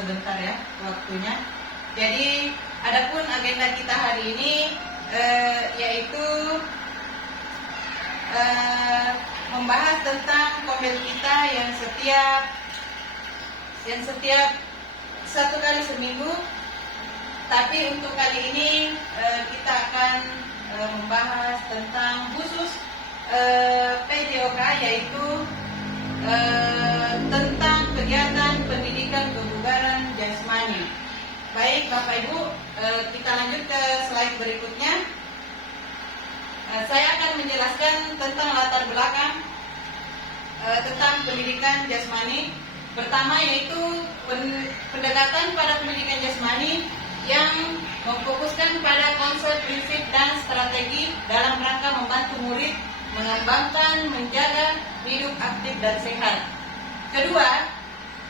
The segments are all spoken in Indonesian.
sebentar ya waktunya. Jadi adapun agenda kita hari ini yaitu membahas tentang kombel kita yang setiap 1 kali seminggu. Tapi untuk kali ini kita akan membahas tentang khusus PJOK, yaitu tentang kegiatan pendidikan kebugaran jasmani. Baik Bapak Ibu, kita lanjut ke slide berikutnya. Saya akan menjelaskan tentang latar belakang tentang pendidikan jasmani. Pertama yaitu pendekatan pada pendidikan jasmani yang memfokuskan pada konsep, prinsip, dan strategi dalam rangka membantu murid mengembangkan, menjaga hidup aktif dan sehat. Kedua,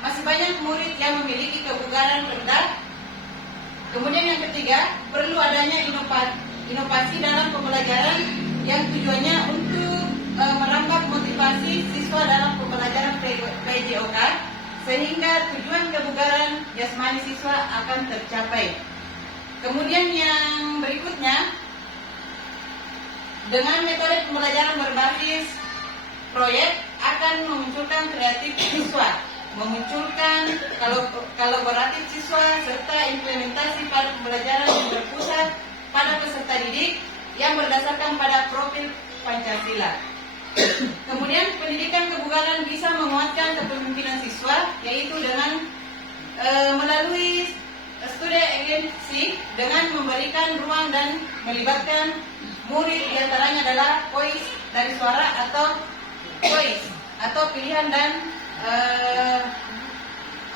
masih banyak murid yang memiliki kebugaran rendah. Kemudian yang ketiga, perlu adanya inovasi dalam pembelajaran yang tujuannya untuk merambah motivasi siswa dalam pembelajaran PJOK sehingga tujuan kebugaran jasmani siswa akan tercapai. Kemudian yang berikutnya, dengan metode pembelajaran berbasis proyek akan memunculkan kreatif siswa, memunculkan kolaboratif siswa, serta implementasi pada pembelajaran yang berpusat pada peserta didik yang berdasarkan pada profil Pancasila. Kemudian pendidikan kebugaran bisa menguatkan kepemimpinan siswa, yaitu dengan melalui studi agensi dengan memberikan ruang dan melibatkan murid, diantaranya adalah voice dari suara atau voice atau pilihan dan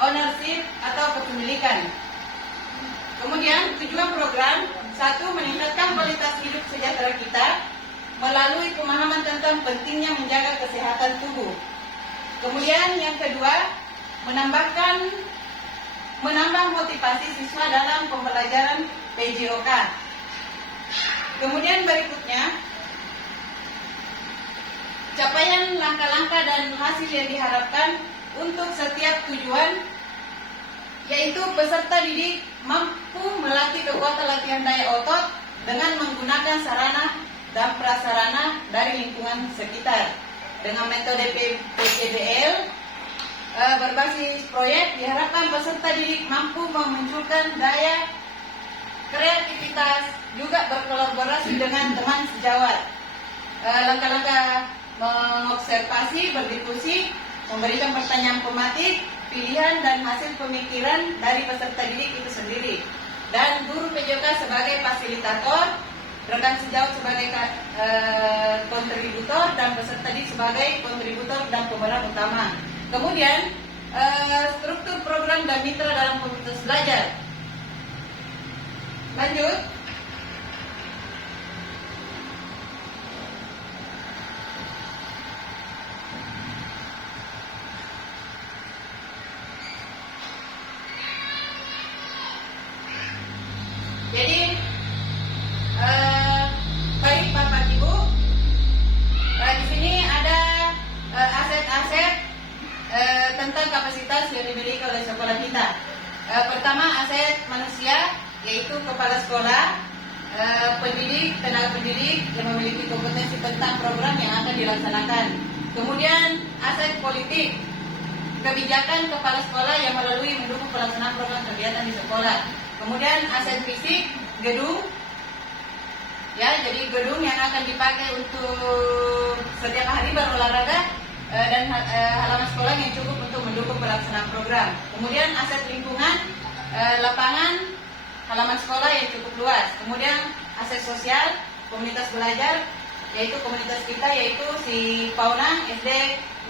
ownership atau kepemilikan. Kemudian tujuan program 1, meningkatkan kualitas hidup sejahtera kita melalui pemahaman tentang pentingnya menjaga kesehatan tubuh. Kemudian yang kedua, menambah motivasi siswa dalam pembelajaran PJOK. Kemudian berikutnya, capaian langkah-langkah dan hasil yang diharapkan untuk setiap tujuan, yaitu peserta didik mampu melatih kekuatan latihan daya otot dengan menggunakan sarana dan prasarana dari lingkungan sekitar. Dengan metode PCBL berbasis proyek, diharapkan peserta didik mampu memunculkan daya kreativitas, juga berkolaborasi dengan teman sejawat. Langkah-langkah mengobservasi, berdiskusi, memberikan pertanyaan pematik, pilihan dan hasil pemikiran dari peserta didik itu sendiri. Dan guru PJOK sebagai fasilitator, rekan sejawat sebagai kontributor, dan peserta didik sebagai kontributor dan pemeran utama. Kemudian struktur program dan mitra dalam komunitas belajar. Lanjut. Jadi baik Bapak Ibu, di sini ada aset-aset tentang kapasitas yang dimiliki oleh sekolah kita. Pertama, aset manusia, yaitu kepala sekolah, pendidik, tenaga pendidik yang memiliki kompetensi tentang program yang akan dilaksanakan. Kemudian aset politik, kebijakan kepala sekolah yang melalui mendukung pelaksanaan program kegiatan di sekolah. Kemudian aset fisik, gedung, ya, jadi gedung yang akan dipakai untuk setiap hari berolahraga dan halaman sekolah yang cukup untuk mendukung pelaksanaan program. Kemudian aset lingkungan, lapangan, halaman sekolah yang cukup luas. Kemudian aset sosial, komunitas belajar, yaitu komunitas kita, yaitu si Pauna SD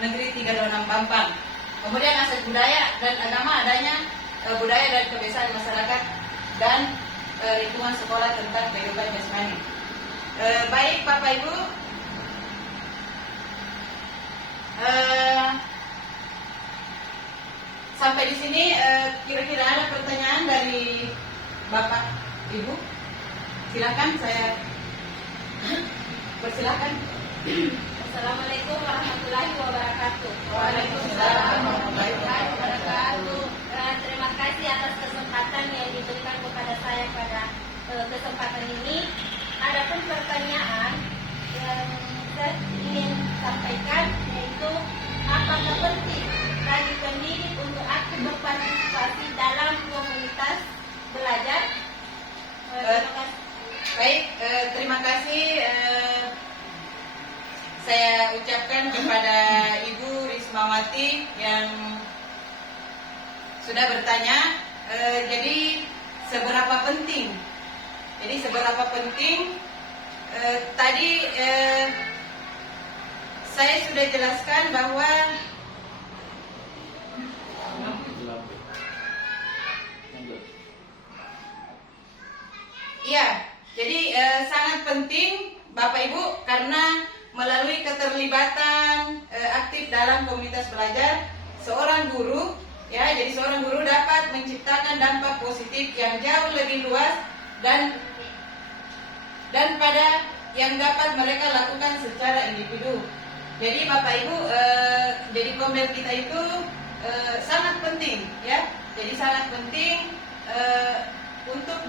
Negeri 326 Pampang. Kemudian aset budaya dan agama, adanya budaya dan kebiasaan masyarakat dan lingkungan sekolah tentang kehidupan jasmani. Baik Bapak Ibu, sampai di sini kira-kira ada pertanyaan dari Bapak Ibu? Silakan, saya persilakan. Assalamualaikum warahmatullahi wabarakatuh. Waalaikumsalam warahmatullahi wabarakatuh. Terima terima kasih atas kesempatan yang diberikan kepada saya pada kesempatan ini. Adapun pertanyaan yang saya ingin sampaikan yaitu apakah penting bagi pendidik untuk aktif berpartisipasi dalam komunitas belajar? Terima kasih. Baik, terima kasih. Saya ucapkan kepada Ibu Rismawati yang sudah bertanya. Jadi seberapa penting? Tadi saya sudah jelaskan bahwa iya, jadi sangat penting Bapak Ibu karena melalui keterlibatan aktif dalam komunitas belajar seorang guru, ya, jadi seorang guru dapat menciptakan dampak positif yang jauh lebih luas dan pada yang dapat mereka lakukan secara individu. Jadi Bapak Ibu, jadi Komel kita itu sangat penting, ya. Jadi sangat penting untuk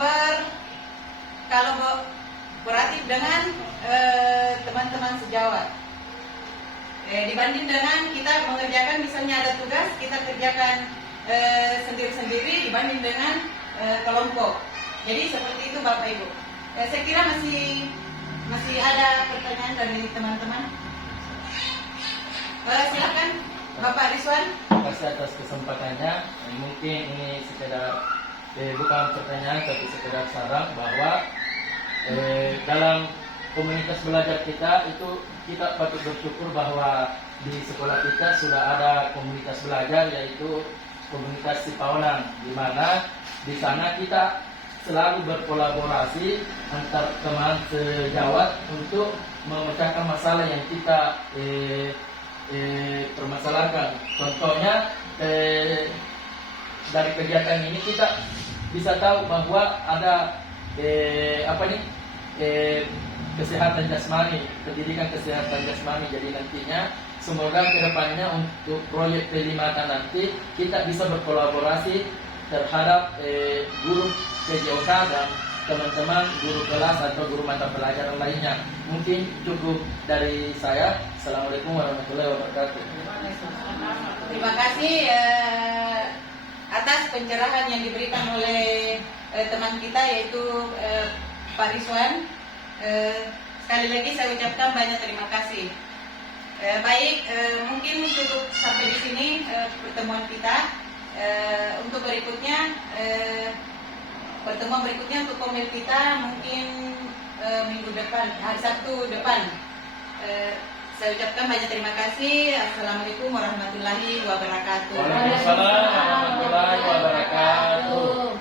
kolaboratif dengan teman-teman sejawat. Dibanding dengan kita mengerjakan misalnya ada tugas kita kerjakan sendiri-sendiri dibanding dengan kelompok. Jadi seperti itu Bapak Ibu. Saya kira masih ada pertanyaan dari teman-teman. Silakan Bapak Rizwan. Terima kasih atas kesempatannya. Mungkin ini sekedar bukan pertanyaan tapi sekedar saran bahwa dalam komunitas belajar kita itu kita patut bersyukur bahwa di sekolah kita sudah ada komunitas belajar yaitu komunitas Sipaonan, di mana di sana kita selalu berkolaborasi antar teman sejawat untuk memecahkan masalah yang kita permasalahkan. Contohnya dari kegiatan ini kita bisa tahu bahwa ada kesehatan jasmani, pendidikan kesehatan jasmani. Jadi nantinya semoga kedepannya untuk proyek P5K nanti kita bisa berkolaborasi terhadap guru PJOK dan teman-teman guru kelas atau guru mata pelajaran lainnya. Mungkin cukup dari saya. Assalamualaikum warahmatullahi wabarakatuh. Terima kasih atas pencerahan yang diberikan oleh teman kita yaitu Pak Rizwan. Sekali lagi saya ucapkan banyak terima kasih. Baik, mungkin cukup sampai di sini pertemuan kita. Untuk berikutnya, pertemuan berikutnya untuk komil kita mungkin minggu depan, hari Sabtu depan. Saya ucapkan banyak terima kasih. Assalamualaikum warahmatullahi wabarakatuh. Waalaikumsalam warahmatullahi wabarakatuh.